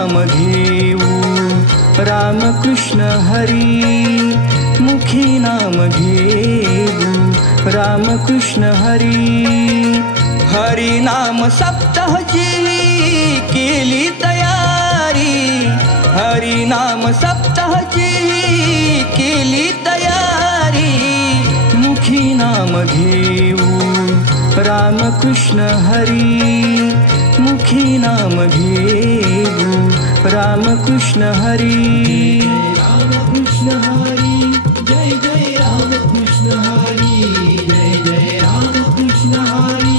नाम घेऊ रामकृष्ण हरी, मुखी नाम घेऊ रामकृष्ण हरी. हरी नाम सप्ताहची केली तयारी, हरी नाम सप्ताहची केली तयारी. मुखी नाम घेऊ रामकृष्ण हरी, मुखी नाम घेऊ रामकृष्ण हरी. रामकृष्ण हरी, जय जय रामकृष्ण हरी, जय जय रामकृष्ण हरी,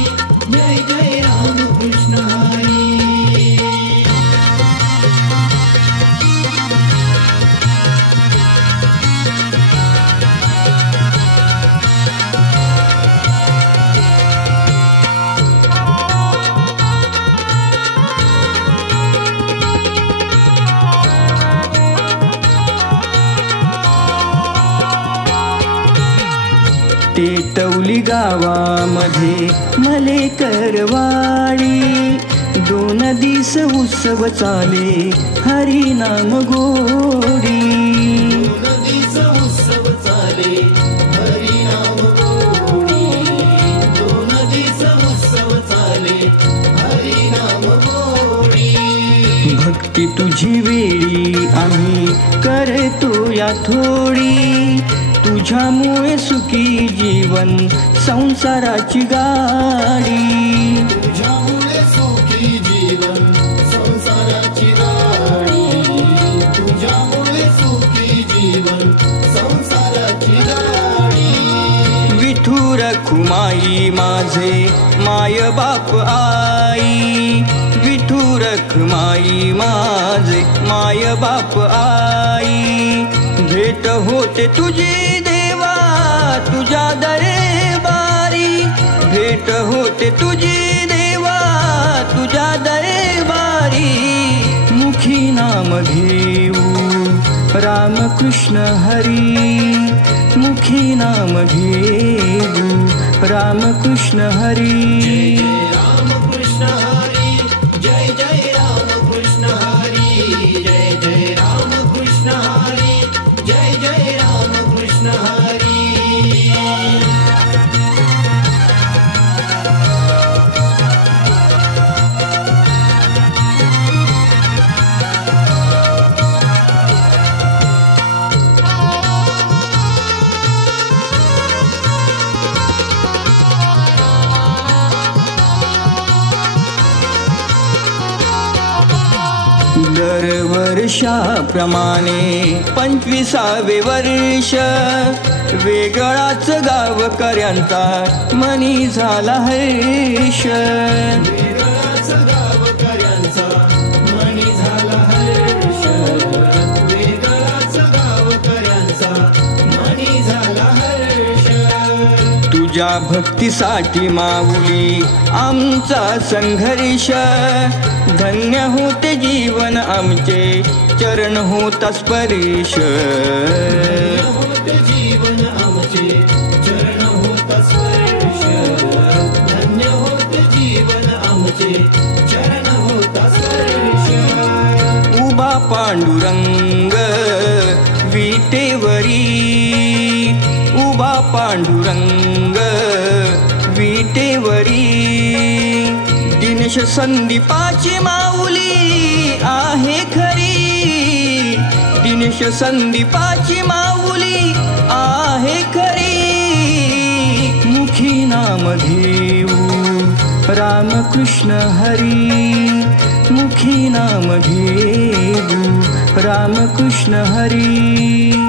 जय जय रामकृष्ण हरी. टेटवली गावामध्ये मले करवाळी, 2 दिस उत्सव चाले हरी नाम गोडी. 2 दिवस उत्सव चाले हरी नाम गोडी, 2 दिवस उत्सव चाले हरी नाम गोडी. भक्ती तुझी वेळी आम्ही करतो या थोडी, तुझ्यामुळे सुखी जीवन संसाराची गाडी. तुझ्यामुळे सुखी जीवन संसाराची गाडी, तुझ्यामुळे सुखी जीवन संसाराची गाडी. विठू रखुमाई माझे माय बाप आई, विठू रखुमाई माझे माय बाप आई. भेट होते तुझी देवा तुझ्या दरबारी, भेट होते तुझी देवा तुझ्या दरबारी. मुखी नाम घेऊ रामकृष्ण हरी, मुखी नाम घेऊ रामकृष्ण हरी. रामकृष्ण हरी, जय जय रामकृष्ण हरी, जय जय रामकृष्ण हरी, जय जय रामकृष्ण हरी. दरवर्षाप्रमाणे 25वे वर्ष वेगळाच गावकऱ्यांचा मनी झाला हर्ष. वेगळाच गावकऱ्यांचा मनी झाला हर्ष, वेगळाच गावकऱ्यांचा मनी झाला हर्ष. तुझ्या भक्तीसाठी माऊली आमचा संघर्ष, धन्य होते जीवन आमचे चरण होता स्पर्श. होते जीवन आमचे चरण होता स्पर्श, धन्य होते जीवन आमचे चरण होता स्पर्श. उभा पांडुरंग विटेवरी, उभा पांडुरंग विटेवरी. दिनेश संदीपाची माऊली आहे खरी, दिनेश संदीपाची माऊली आहे खरी. मुखी नाम घेऊ रामकृष्ण हरी, मुखी नाम घेऊ रामकृष्ण हरी.